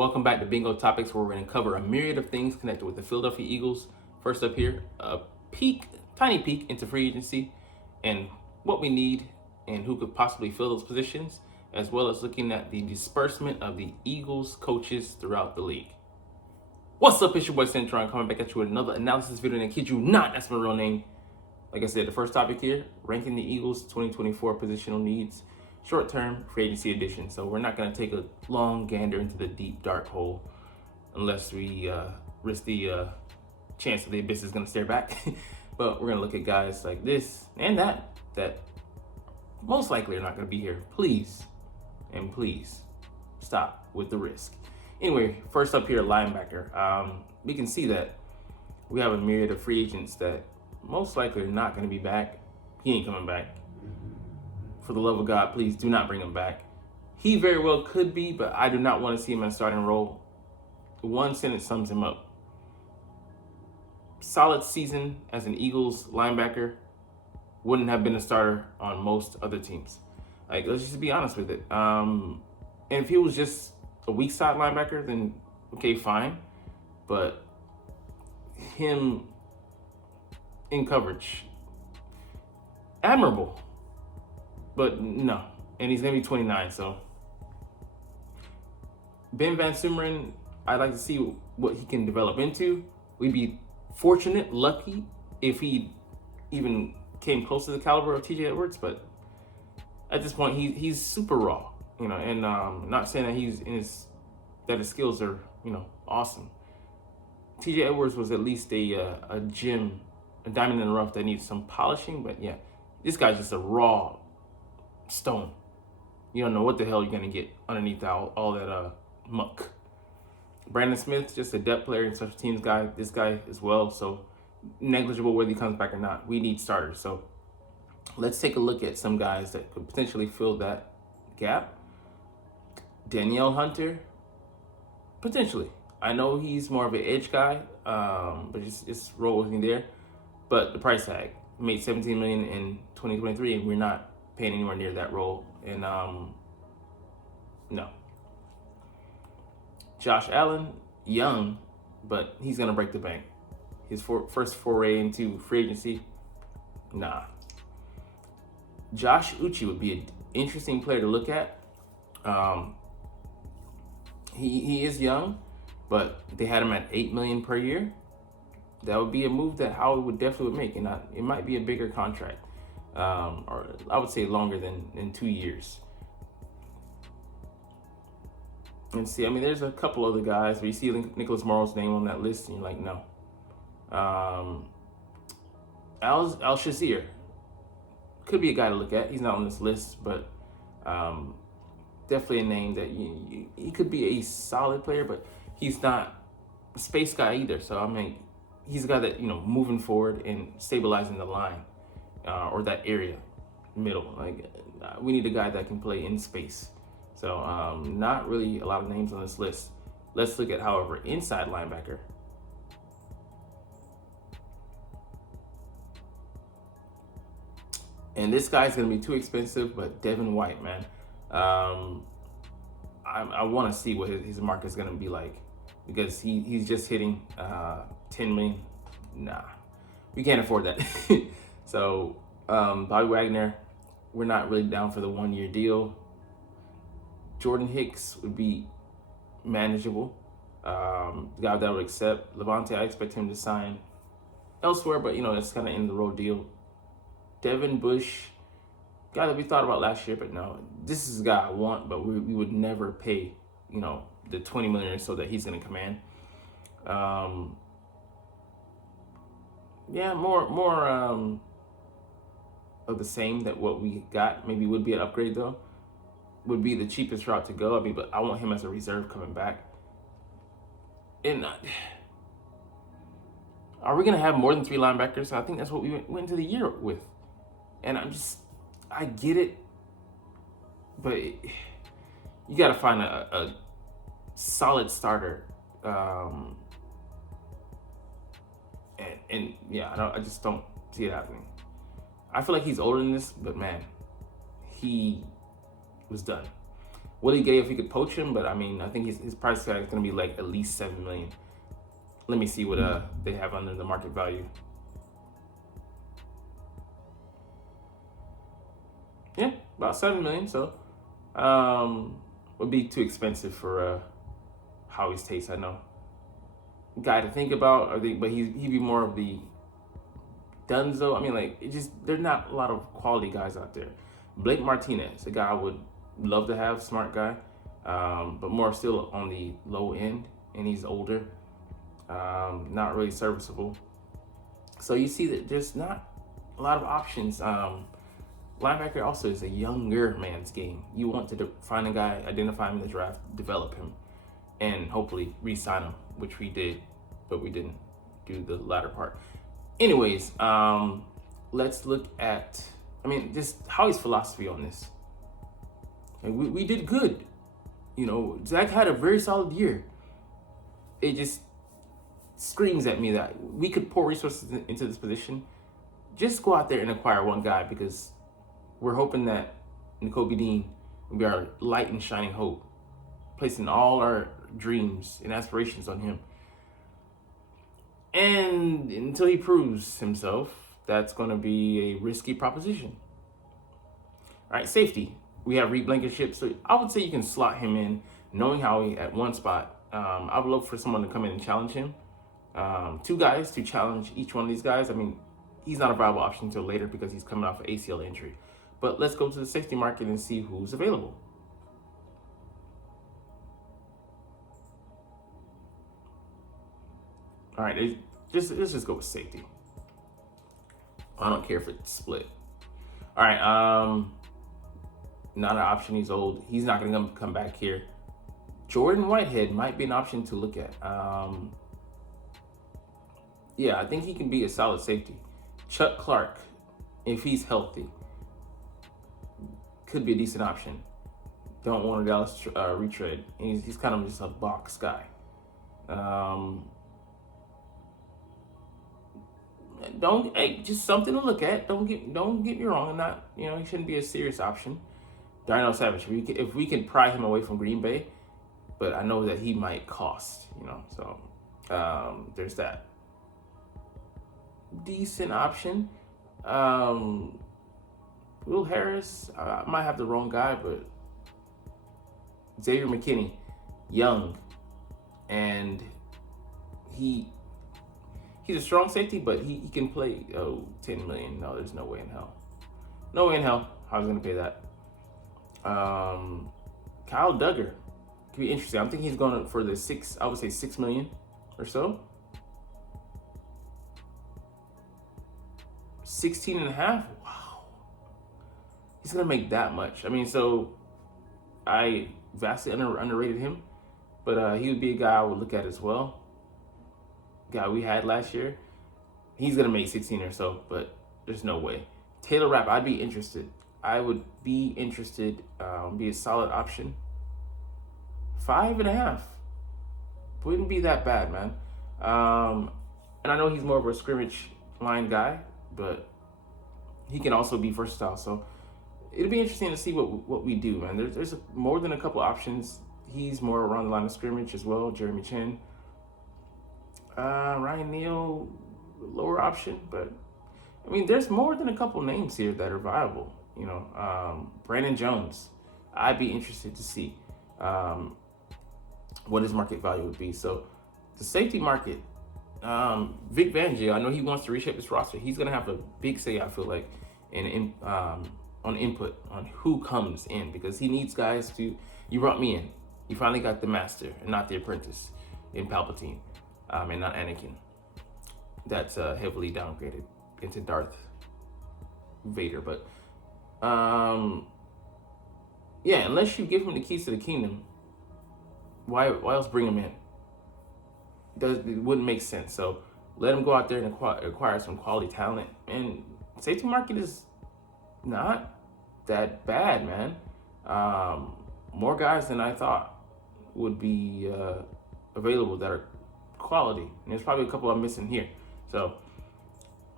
Welcome back to Bingo Topics, where we're going to cover a myriad of things connected with the Philadelphia Eagles. First up here, a tiny peek into free agency and what we need and who could possibly fill those positions, as well as looking at the disbursement of the Eagles coaches throughout the league. What's up, it's your boy Cintron coming back at you with another analysis video, and I kid you not, that's my real name. Like I said, the first topic here, ranking the Eagles 2024 positional needs, short-term free agency addition. So we're not going to take a long gander into the deep, dark hole unless we risk the chance that the abyss is going to stare back. But we're going to look at guys like this and that most likely are not going to be here. Please stop with the risk. Anyway, first up here, linebacker. We can see that we have a myriad of free agents that most likely are not going to be back. He ain't coming back. For the love of God, please do not bring him back. He very well could be, but I do not want to see him in a starting role. One sentence sums him up. Solid season as an Eagles linebacker, wouldn't have been a starter on most other teams. Like, let's just be honest with it. And if he was just a weak side linebacker, then okay, fine. But him in coverage, admirable. But no, and he's going to be 29, so. Ben Van Sumeren, I'd like to see what he can develop into. We'd be fortunate, lucky, if he even came close to the caliber of TJ Edwards, but at this point, he's super raw, and not saying that that his skills are, awesome. TJ Edwards was at least a gem, a diamond in the rough that needs some polishing, but yeah, this guy's just a raw stone. You don't know what the hell you're gonna get underneath all that muck. Brandon Smith, just a depth player and special teams guy. This guy as well, so negligible whether he comes back or not. We need starters. So let's take a look at some guys that could potentially fill that gap. Danielle Hunter, potentially. I know he's more of an edge guy, but just roll with me there. But the price tag, made $17 million in 2023, and we're not paying anywhere near that role. And no. Josh Allen, young, but he's gonna break the bank. His first foray into free agency, nah. Josh Uche would be an interesting player to look at. He is young, but they had him at $8 million per year. That would be a move that Howard would definitely make, and it might be a bigger contract. Or I would say longer than 2 years. And see, there's a couple other guys where you see Nicholas Morrow's name on that list, and you're like, no. Al-Shazir could be a guy to look at. He's not on this list, but definitely a name that he could be a solid player, but he's not a space guy either. So he's a guy that moving forward and stabilizing the line. Or that area, middle. We need a guy that can play in space. So not really a lot of names on this list. Let's look at, however, inside linebacker. And this guy's going to be too expensive, but Devin White, man. I want to see what his market is going to be like, because he's just hitting 10 million. Nah, we can't afford that. So, Bobby Wagner, we're not really down for the 1 year deal. Jordan Hicks would be manageable. The guy that would accept. Levante, I expect him to sign elsewhere, but it's kind of in the road deal. Devin Bush, guy that we thought about last year, but no, this is a guy I want, but we would never pay, the $20 million or so that he's going to command. Yeah, more of the same that what we got. Maybe would be an upgrade though. Would be the cheapest route to go. But I want him as a reserve coming back. And are we gonna have more than 3 linebackers? I think that's what we went into the year with. And I get it, but you gotta find a solid starter. And yeah, I just don't see it happening. I feel like he's older than this, but man, he was done. Willie Gay if we could poach him, but I mean, I think his price tag is going to be like at least 7 million. Let me see what they have under the market value. Yeah, about 7 million. So would be too expensive for Howie's taste. I know. Guy to think about, but he'd be more of the Dunzo. I mean, like, it just, there's not a lot of quality guys out there. Blake Martinez, a guy I would love to have, smart guy, but more still on the low end, and he's older, not really serviceable. So you see that there's not a lot of options. Linebacker also is a younger man's game. You want to find a guy, identify him in the draft, develop him, and hopefully re-sign him, which we did, but we didn't do the latter part. Anyways, let's look at, just Howie's philosophy on this. We did good. You know, Zach had a very solid year. It just screams at me that we could pour resources into this position. Just go out there and acquire one guy, because we're hoping that Nakobe Dean will be our light and shining hope, placing all our dreams and aspirations on him. And until he proves himself, that's going to be a risky proposition. All right, safety. We have Reed Blankenship, so I would say you can slot him in, knowing Howie at one spot. I would love for someone to come in and challenge him. 2 guys to challenge each one of these guys. I mean, he's not a viable option until later because he's coming off an ACL injury. But let's go to the safety market and see who's available. All right, let's just go with safety. I don't care if it's split. All right, not an option. He's old. He's not going to come back here. Jordan Whitehead might be an option to look at. Yeah, I think he can be a solid safety. Chuck Clark, if he's healthy, could be a decent option. Don't want a Dallas retread. He's kind of just a box guy. Just something to look at. Don't get me wrong. I'm not, he shouldn't be a serious option. Darnell Savage, if we can pry him away from Green Bay, but I know that he might cost, so there's that. Decent option. Will Harris, I might have the wrong guy, but Xavier McKinney, young, and he's a strong safety, but he can play 10 million. No, there's no way in hell. No way in hell I was going to pay that. Kyle Duggar could be interesting. I'm thinking he's going for the 6 million or so. 16 and a half? Wow. He's going to make that much. So I vastly underrated him, but he would be a guy I would look at as well. Guy we had last year. He's going to make 16 or so, but there's no way. Taylor Rapp, I'd be interested. I would be interested, be a solid option. 5.5. Wouldn't be that bad, man. And I know he's more of a scrimmage line guy, but he can also be versatile. So it'll be interesting to see what we do, man. There's more than a couple options. He's more around the line of scrimmage as well. Jeremy Chin. Ryan Neal, lower option, but there's more than a couple names here that are viable. Brandon Jones, I'd be interested to see what his market value would be. So the safety market, Vic Fangio, I know he wants to reshape his roster. He's gonna have a big say, I feel like, on input on who comes in, because he needs guys to. You brought me in. You finally got the master and not the apprentice in Palpatine, and not Anakin. That's heavily downgraded into Darth Vader, but yeah, unless you give him the keys to the kingdom, why else bring him in? It wouldn't make sense. So let him go out there and acquire some quality talent. And safety market is not that bad, man. More guys than I thought would be available that are quality. And there's probably a couple I'm missing here. So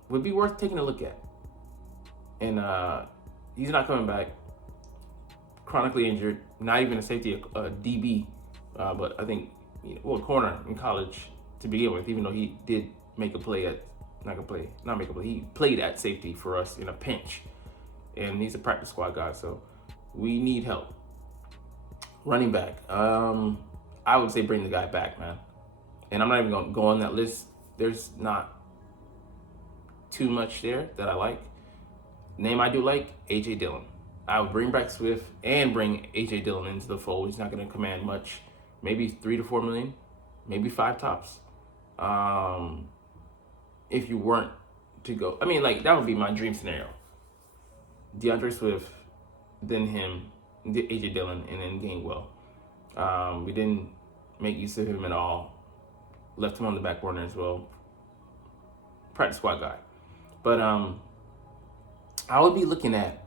would be worth taking a look at. And he's not coming back. chronically injured, not even a safety, a DB, but I think, corner in college to begin with, even though he did make a play at, not make a play, he played at safety for us in a pinch, and he's a practice squad guy, so we need help. Running back, I would say bring the guy back, man. And I'm not even going to go on that list. There's not too much there that I like. Name I do like, A.J. Dillon. I would bring back Swift and bring A.J. Dillon into the fold. He's not going to command much. Maybe 3 to 4 million, maybe 5 tops. If you weren't to go, that would be my dream scenario. DeAndre Swift, then him, A.J. Dillon, and then Gainwell. We didn't make use of him at all. Left him on the back burner as well. Practice squad guy. But I would be looking at,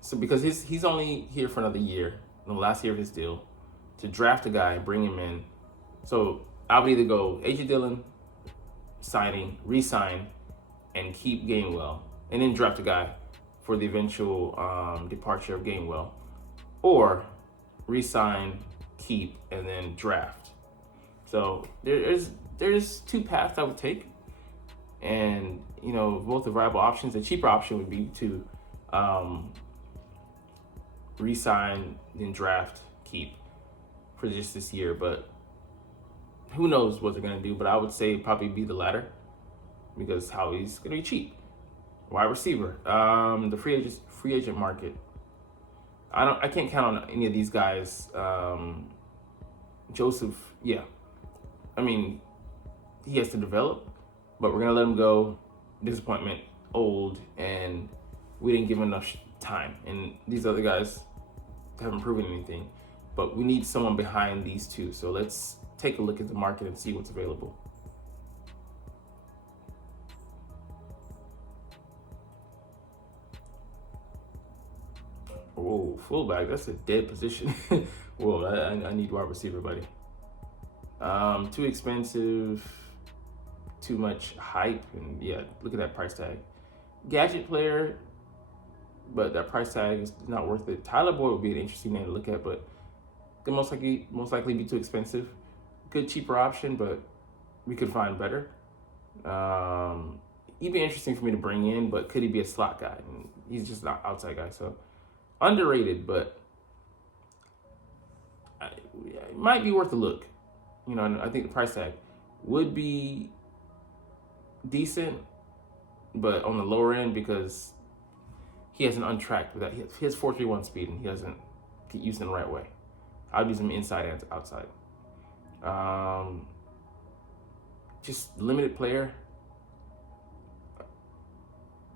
So because he's only here for another year, the last year of his deal, to draft a guy, bring him in. So I would either go A.J. Dillon, signing, re-sign, and keep Gainwell, and then draft a guy for the eventual departure of Gainwell, or re-sign, keep, and then draft. So there's 2 paths I would take, and both the viable options. The cheaper option would be to re-sign, then draft, keep for just this year, but who knows what they're gonna do. But I would say probably be the latter, because Howie's gonna be cheap. Wide receiver, the free agent market. I can't count on any of these guys. Joseph, he has to develop, but we're gonna let him go. Disappointment, old, and we didn't give him enough time. And these other guys haven't proven anything, but we need someone behind these 2. So let's take a look at the market and see what's available. Whoa, fullback, that's a dead position. Whoa, I need wide receiver, buddy. Too expensive, too much hype, and look at that price tag. Gadget player, but that price tag is not worth it. Tyler Boyd would be an interesting name to look at, but could most likely be too expensive. Good cheaper option, but we could find better. He'd be interesting for me to bring in, but could he be a slot guy? And he's just not outside guy, so underrated, but it might be worth a look. I think the price tag would be decent, but on the lower end, because he has an untracked. That he has 4.31 speed, and he doesn't get used in the right way. I'd use him inside and outside. Just limited player.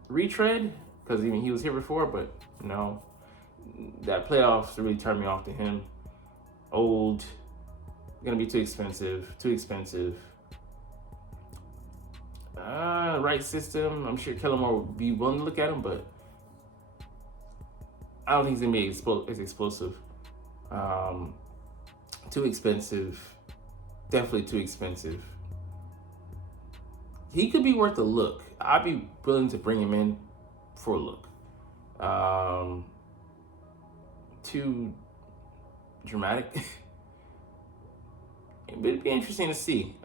Retread, because he was here before, but no. That playoffs really turned me off to him. Old, gonna be too expensive. Right system, I'm sure Kellen Moore would be willing to look at him, but I don't think he's gonna be as explosive. Too expensive, definitely too expensive. He could be worth a look. I'd be willing to bring him in for a look. Too dramatic. It'd be interesting to see.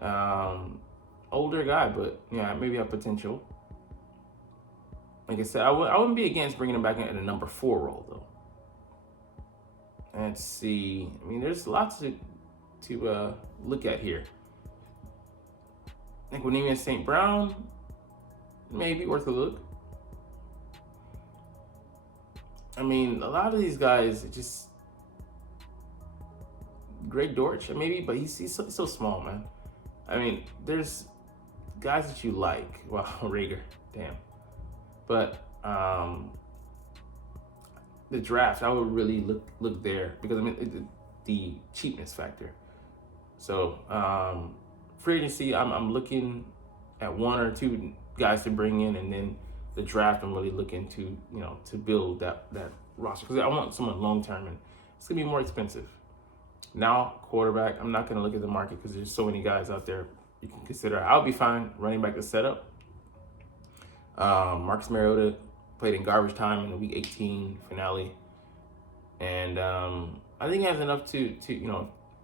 Older guy, but maybe have potential. Like I said, I wouldn't be against bringing him back in at a number 4 role, though. Let's see. There's lots to look at here. I think Equanimeous St. Brown, maybe worth a look. A lot of these guys, just Greg Dortch, maybe, but he's so small, man. There's guys that you like. Wow, Rager, damn. But the draft, I would really look there, because the cheapness factor. So free agency, I'm looking at 1 or 2 guys to bring in, and then the draft, I'm really looking to to build that roster, because I want someone long term, and it's gonna be more expensive. Now, quarterback, I'm not gonna look at the market because there's so many guys out there you can consider. I'll be fine running back the setup. Marcus Mariota, played in garbage time in the week 18 finale. And I think he has enough to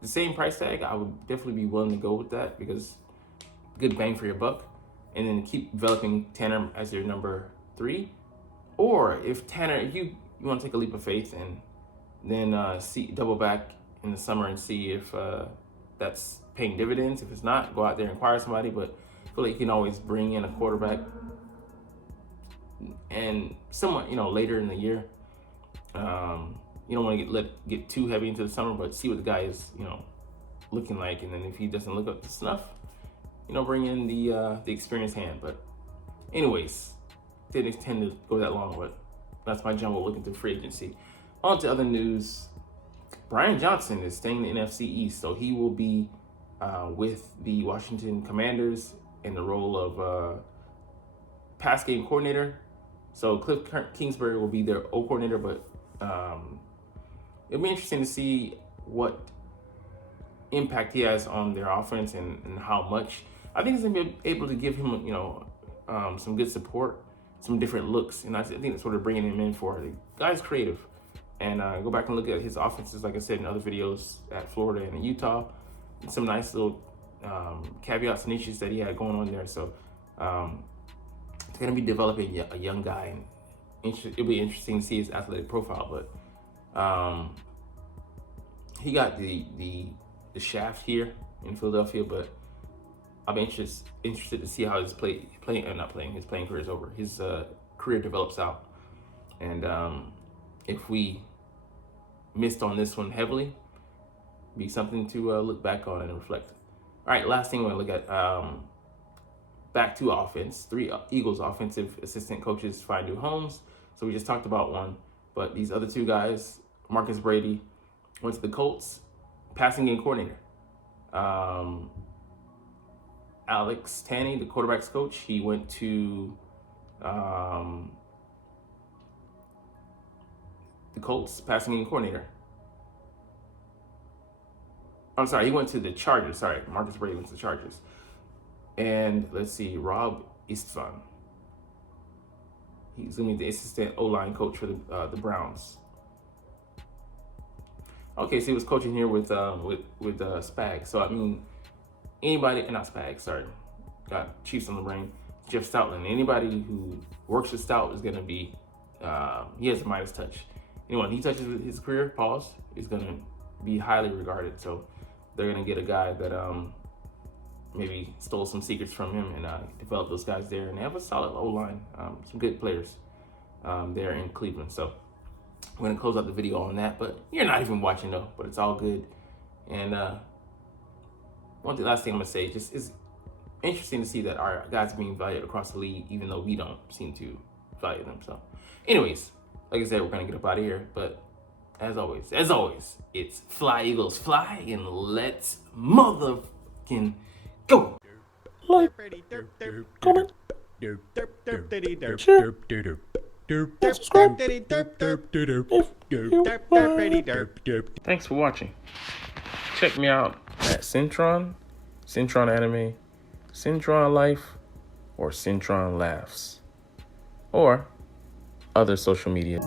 the same price tag. I would definitely be willing to go with that because good bang for your buck. And then keep developing Tanner as your number 3. Or if you want to take a leap of faith and then double back in the summer and see if that's paying dividends. If it's not, go out there and acquire somebody. But I feel like you can always bring in a quarterback and somewhat, later in the year. You don't want to get too heavy into the summer, but see what the guy is, looking like. And then if he doesn't look up to snuff, bring in the experienced hand. But anyways, didn't intend to go that long, but that's my jumbo looking through free agency. On to other news. Brian Johnson is staying in the NFC East, so he will be with the Washington Commanders in the role of pass game coordinator. So Cliff Kingsbury will be their O coordinator, but it'll be interesting to see what impact he has on their offense and how much. I think he's going to be able to give him, some good support, some different looks, and I think that's what they're bringing him in for. The guy's creative, and go back and look at his offenses, like I said in other videos at Florida and in Utah, and some nice little caveats and issues that he had going on there. So it's going to be developing a young guy, and it'll be interesting to see his athletic profile. But he got the shaft here in Philadelphia, but I'll be interested to see how his playing career is over. His career develops out, and if we missed on this one heavily, be something to look back on and reflect. All right, last thing we're gonna look at. Back to offense. 3 Eagles offensive assistant coaches find new homes. So we just talked about one, but these other 2 guys, Marcus Brady went to the Colts, passing game coordinator. Alex Tanney, the quarterback's coach, he went to the Colts, passing game coordinator. I'm sorry, he went to the Chargers. Sorry, Marcus Brady went to the Chargers. And let's see, Rob Istvan. He's going to be the assistant O-line coach for the Browns. Okay, so he was coaching here with Spag. So I mean, anybody, not Spag, sorry, got Chiefs on the brain. Jeff Stoutland. Anybody who works with Stout is going to be, he has a Midas touch. Anyone he touches with his career, is going to be highly regarded. So they're going to get a guy that maybe stole some secrets from him and develop those guys there. And they have a solid O-line, some good players there in Cleveland. So I'm going to close out the video on that, but you're not even watching though, but it's all good. And last thing I'm going to say, just is interesting to see that our guys are being valued across the league, even though we don't seem to value them. So anyways, like I said, we're going to get up out of here, but as always, it's fly, Eagles, fly, and let's motherfucking go. Like, comment, share, and subscribe if you Thanks for watching. Check me out at Cintron Anime, Cintron Life, or Cintron Laughs, or other social media.